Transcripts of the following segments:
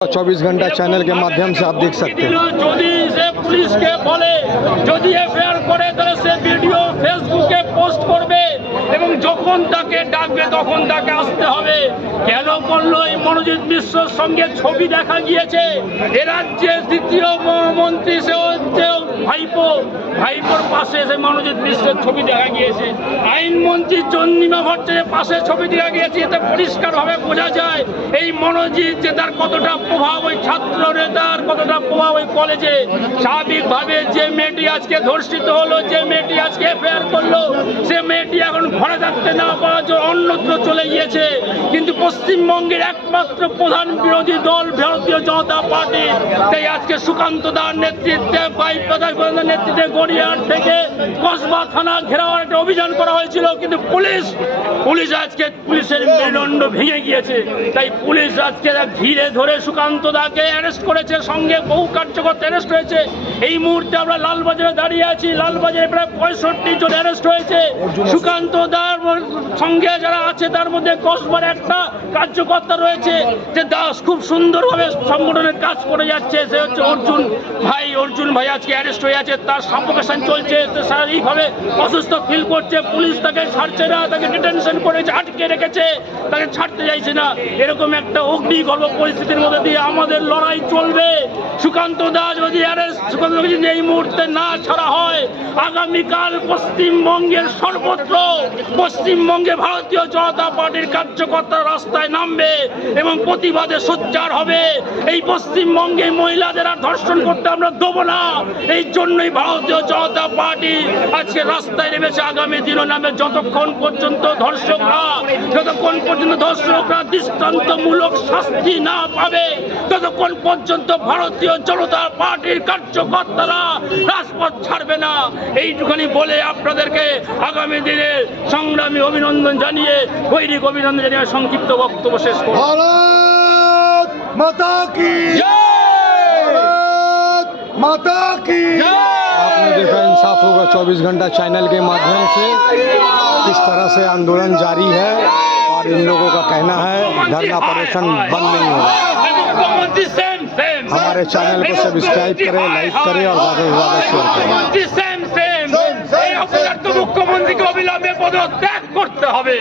24 घंटा चैनल के माध्यम से आप देख सकते हैं। যদি সে পুলিশকে বলে যদি এফআইআর করে তাহলে সে ভিডিও ফেসবুকে পোস্ট করবে এবং যখন তাকে ডাকবে তখন তাকে আসতে হবে। কেন করলো এই মনোজিৎ মিশ্রর সঙ্গে ছবি দেখা গিয়েছে। এ রাজ্যের দ্বিতীয় মন্ত্রী সে হচ্ছে ভাইপোর পাশে সে মনোজিৎ মিশ্রের ছবি দেখা গিয়েছে। আইনমন্ত্রী চন্দ্রিমা ভট্টাচার্যের পাশে ছবি দেখা গিয়েছে। এতে পরিষ্কারভাবে বোঝা যায় এই মনোজিৎ যে তার কতটা প্রভাব ওই ছাত্র নেতার, কতটা প্রভাব ওই কলেজে। স্বাভাবিকভাবে যে মেয়েটি আজকে ধর্ষিত হলো, যে মেয়েটি আজকে এফআইআর করলো, সে মেয়েটি এখন ঘরে থাকতে না পাওয়ার জন্য অন্যত্র চলে গিয়েছে। কিন্তু পশ্চিমবঙ্গের একমাত্র প্রধান বিরোধী দল ভারতীয় জনতা পার্টি, তাই আজকে সুকান্ত দার নেতৃত্বে নেতৃত্বে গড়িয়াহাট থেকে কসবা থানা ঘেরাওয়ার একটা অভিযান করা হয়েছিল। কিন্তু পুলিশ আজকে পুলিশের মেরুদণ্ড ভেঙে গিয়েছে। তাই পুলিশ আজকে ঘিরে ধরে সুকান্ত দাকে অ্যারেস্ট করেছে, সঙ্গে বহু কার্যকর্তা অ্যারেস্ট হয়েছে। এই মুহূর্তে আমরা লালবাজারে দাঁড়িয়ে আছি। লালবাজারে প্রায় 65 জন অ্যারেস্ট হয়েছে। সুকান্ত দার সঙ্গে যারা আছে তার মধ্যে কসবার একটা কার্যকর্তা রয়েছে যে দাস খুব সুন্দরভাবে সংগঠনের কাজ করে যাচ্ছে, সে হচ্ছে অর্জুন ভাই আজকে অ্যারেস্ট হয়ে আছে। তার সাফোকেশন চলছে, শারীরিকভাবে অসুস্থ ফিল করছে। পুলিশ তাকে ছাড়ছে না, তাকে ডিটেনশন করেছে, আটকে রেখেছে, তাকে ছাড়তে চাইছে না। এরকম একটা অগ্নিগর্ভ পরিস্থিতির মধ্যে দিয়ে আমাদের লড়াই চলবে। সুকান্ত দাস যদি এই মুহূর্তে না ছাড়া হয়, আগামীকাল পশ্চিমবঙ্গের সর্বত্র পশ্চিমবঙ্গে ভারতীয় জনতা পার্টির কার্যকর্তারা রাস্তায় নামবে এবং প্রতিবাদে সোচ্চার হবে। এই পশ্চিমবঙ্গে মহিলাদের আর ধর্ষণ করতে আমরা দেবো না। এই জন্যই ভারতীয় জনতা পার্টি আজকে রাস্তায় নেমেছে। আগামী দিনও নামে যতক্ষণ পর্যন্ত ধর্ষকরা দৃষ্টান্তমূলক শাস্তি না পাবে, ততক্ষণ পর্যন্ত ভারতীয় জনতা পার্টির কার্যকর্তারা রাজপথ ছাড়বে না। এইটুখানি বলে আপনাদেরকে আগামী দিনে সংগ্রামী অভিনন্দন জানিয়ে, গৈরিক অভিনন্দন জানিয়ে সংক্ষিপ্ত বক্তব্য শেষ করব। भारत माता की जय, भारत माता की जय। आपने देखा इंसाफ होगा 24 घंटा चैनल के माध्यम से किस तरह से आंदोलन जारी है और इन लोगों का कहना है धरना प्रदर्शन बंद नहीं होगा। हमारे चैनल को सब्सक्राइब करें, लाइक करें और ज़्यादा से ज़्यादा शेयर करें। মুখ্যমন্ত্রীকে অবিলম্বে পদত্যাগ করতে হবে।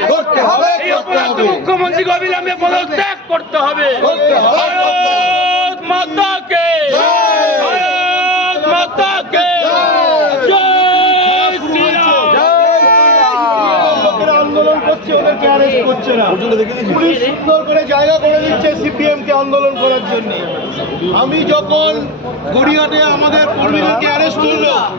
মুখ্যমন্ত্রীকে অবিলম্বে পদত্যাগ করতে হবে। ভারত মাতা কে, ভারত মাতা কে জয় শ্রীরাম। আন্দোলন করছে, ওদেরকে অ্যারেস্ট করছে না। পুলিশ সুন্দর করে জায়গা করে দিচ্ছে সিপিএম কে আন্দোলন করার জন্য। আমি যখন গড়িয়াহাটে আমাদের কর্মীদেরকে অ্যারেস্ট করলো,